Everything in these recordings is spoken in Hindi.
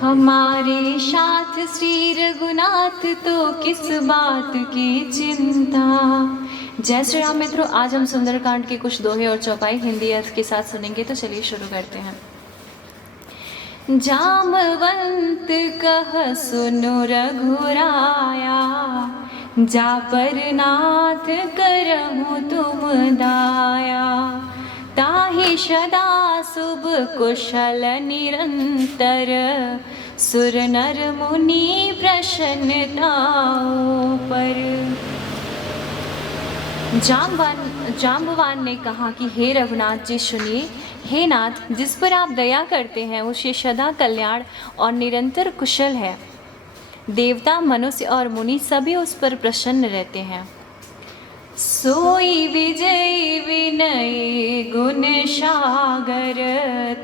हमारे साथ श्री रघुनाथ तो किस बात की चिंता। जय श्री राम मित्रों, आज हम सुंदरकांड के कुछ दोहे और चौपाई हिंदी अर्थ के साथ सुनेंगे, तो चलिए शुरू करते हैं। जामवंत कह सुनो रघुराया, जा पर नाथ करहु तुम दाया। ताहि सदा शुभ कुशल निरंतर, सुर नर मुनि प्रसन्नताओं पर। जाम्बवान ने कहा कि हे रघुनाथ जी सुनिए, हे नाथ, जिस पर आप दया करते हैं उसे सदा कल्याण और निरंतर कुशल है। देवता, मनुष्य और मुनि सभी उस पर प्रसन्न रहते हैं। सोई विजय विनय गुण सागर,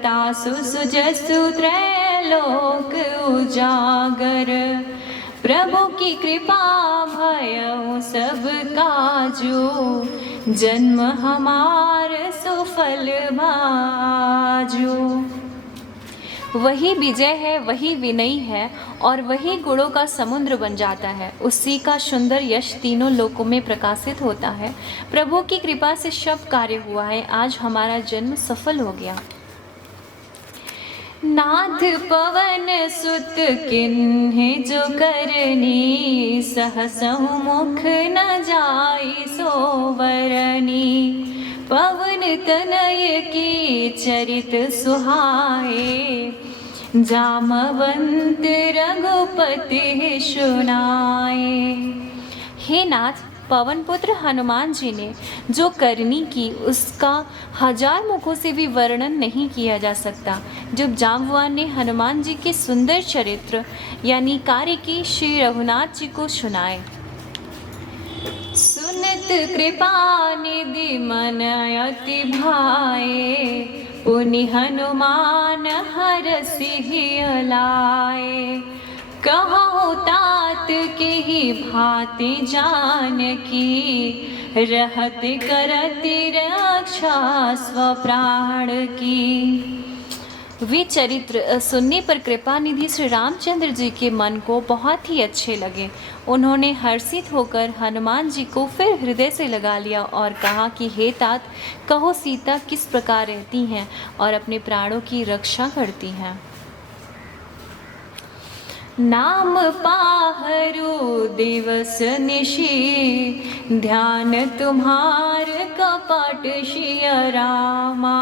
तासु सुजसु त्रैलोक उजागर। प्रभु की कृपा भयउ सब काजो, जन्म हमार सुफल भाजो। वही विजय है, वही विनयी है और वही गुणों का समुद्र बन जाता है। उसी का सुंदर यश तीनों लोकों में प्रकाशित होता है। प्रभु की कृपा से सब कार्य हुआ है, आज हमारा जन्म सफल हो गया। नाथ पवन सुत किन्हे जो करनी, सहसहु मुख न जाई सोवरनी। पवन तनय की चरित सुहाए, जामवंत रघुपति सुनाए। हे नाथ, पवन पुत्र हनुमान जी ने जो करनी की, उसका 1000 मुखों से भी वर्णन नहीं किया जा सकता। जब जाम्बवान ने हनुमान जी के सुंदर चरित्र यानी कार्य की श्री रघुनाथ जी को सुनाए। सुनत कृपा निधि मन अति भाए, पुनि हनुमान हरषि लाए। कहु तात के ही भांति जानकी, रहत करति रक्षा स्वप्राण की। वे चरित्र सुनने पर कृपा निधि श्री रामचंद्र जी के मन को बहुत ही अच्छे लगे। उन्होंने हर्षित होकर हनुमान जी को फिर हृदय से लगा लिया और कहा कि हे तात, कहो सीता किस प्रकार रहती हैं और अपने प्राणों की रक्षा करती हैं। नाम पाहरु दिवस निशि, ध्यान तुम्हार कपट सिया रामा।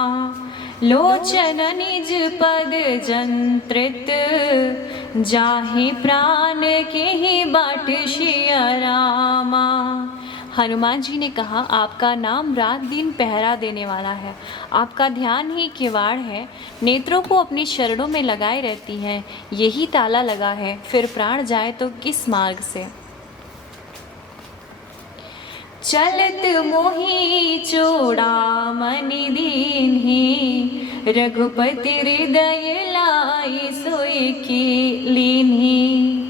लोचन निज पद जंत्रित, जाहि प्राण के ही बाट सिया रामा। हनुमान जी ने कहा, आपका नाम रात दिन पहरा देने वाला है, आपका ध्यान ही किवाड़ है, नेत्रों को अपनी शरणों में लगाए रहती हैं, यही ताला लगा है, फिर प्राण जाए तो किस मार्ग से। चलत मोहि चूड़ामणि दीन्हि, रघुपति हृदय लाई सोई की लीन्हि।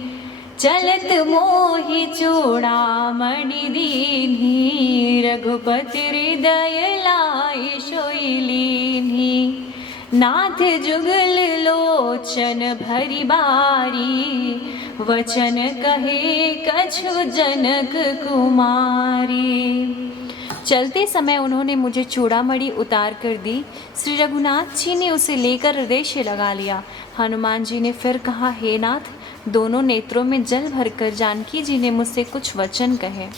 चलत मोहि चूड़ामणि दीन्हि, रघुपति हृदय लाई सोई लीन्हि। नाथ जुगल लोचन भरी बारी, वचन कहे कछु जनक कुमारी। चलते समय उन्होंने मुझे चूड़ामणि उतार कर दी। श्री रघुनाथ जी ने उसे लेकर हृदय से लगा लिया। हनुमान जी ने फिर कहा, हे नाथ, दोनों नेत्रों में जल भरकर जानकी जी ने मुझसे कुछ वचन कहे।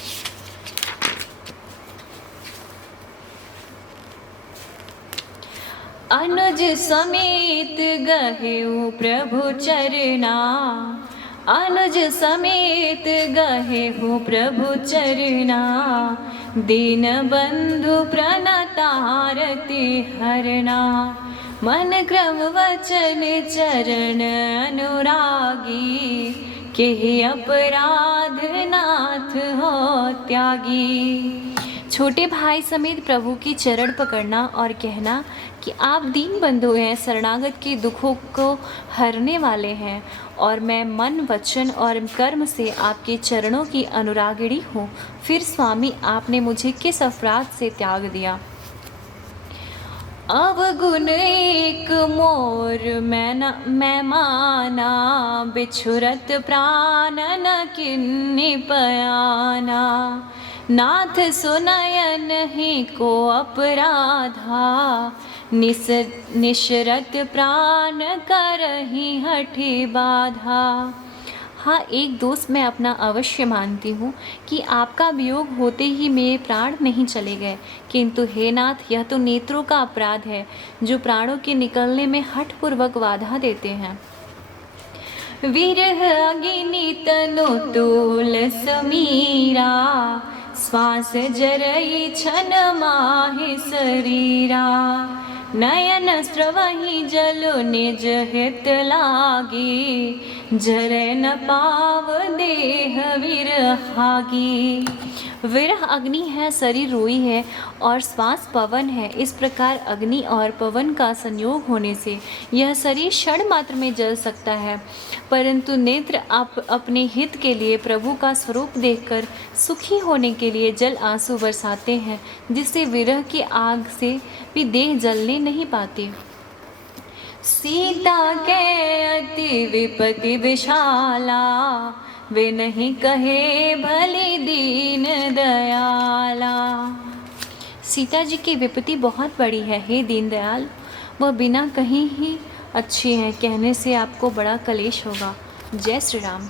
अनुज समेत गहेउ प्रभु चरना, अनुज समेत गहेहु प्रभु चरना। दीन बंधु प्रणतारति हरना, मन क्रम वचन चरण अनुरागी। केहि अपराध नाथ हो त्यागी। छोटे भाई समेत प्रभु की चरण पकड़ना और कहना कि आप दीन बंधु हैं, शरणागत के दुखों को हरने वाले हैं और मैं मन, वचन और कर्म से आपके चरणों की अनुरागिणी हूँ। फिर स्वामी, आपने मुझे किस अपराध से त्याग दिया? अवगुण एक मोर मैं माना, बिछुरत प्राण न किन्नी पयाना। नाथ सुनयन ही को अपराधा, निशरत प्राण करही हठि बाधा। हाँ, एक दोस्त मैं अपना अवश्य मानती हूँ कि आपका वियोग होते ही मेरे प्राण नहीं चले गए, किंतु हे नाथ, यह तो नेत्रों का अपराध है जो प्राणों के निकलने में हठपूर्वक बाधा देते हैं। विरह अग्नि तनु तूल समीरा, श्वास जरई छन माहि शरीरा। नयन स्रवहि जल निज हित लागी, जरै न पाव देह विरहागी। विरह अग्नि है, शरीर रोई है और श्वास पवन है। इस प्रकार अग्नि और पवन का संयोग होने से यह शरीर क्षण मात्र में जल सकता है, परंतु नेत्र अपने हित के लिए प्रभु का स्वरूप देखकर सुखी होने के लिए जल आंसू बरसाते हैं, जिससे विरह की आग से भी देह जलने नहीं पाती। सीता के अति विपति विशाला, वे नहीं कहे भली दीन दयाला। सीता जी की विपत्ति बहुत बड़ी है हे दीनदयाल, वह बिना कहीं ही अच्छी हैं, कहने से आपको बड़ा कलेश होगा। जय श्री राम।